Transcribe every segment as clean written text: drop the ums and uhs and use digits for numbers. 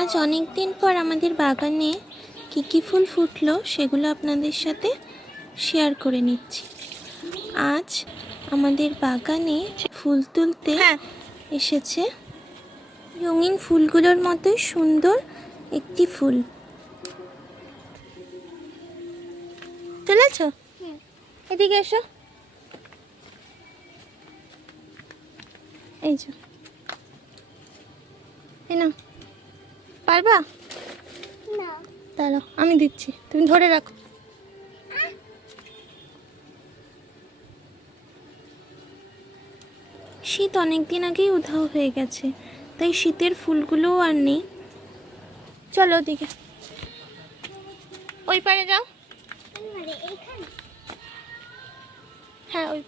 আজ অনেক দিন পর আমাদের বাগানে কী ফুল ফুটলো সেগুলো আপনাদের সাথে শেয়ার করে নিচ্ছি। আজ আমাদের বাগানে ফুল তুলতে এসেছে রঙিন ফুলগুলোর মতোই সুন্দর একটি ফুল। তুলেছ? এদিকে এসো। এই যে, না পারবা না? দাঁড়াও, আমি দিচ্ছি, তুমি ধরে রাখো। শীত অনেক দিন আগেই উধাও হয়ে গেছে, তাই শীতের ফুলগুলোও আর নেই। চলো ওদিকে, ওই পারে যাও। হ্যাঁ, ওই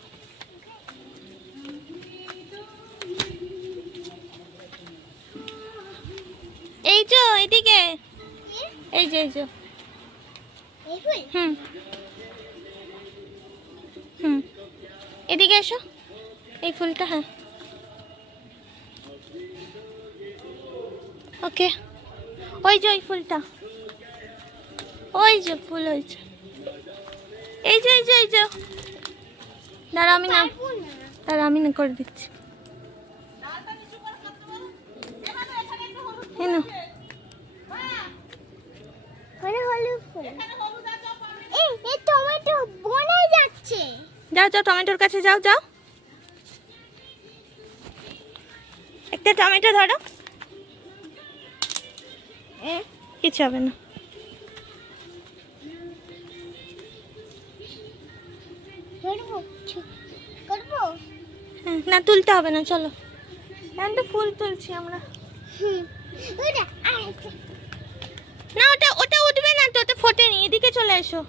এই যে এদিকে, এই যে হুম হুম, এদিকে এসো। এই ফুলটা, হ্যাঁ ওকে। ওই যে ওই ফুলটা, ওই যে ফুল হয়েছে, এই যে দাঁড়া, আমি না করে দিচ্ছি। যাও টমেটোর কাছে যাও। একটা টমেটো ধরো, কিছু হবে না। না, তুলতে হবে না, চলো। এখন তো ফুল তুলছি আমরা। না, ওটা উঠবে না তো, ওটা ফোটেনি। এদিকে চলে এসো।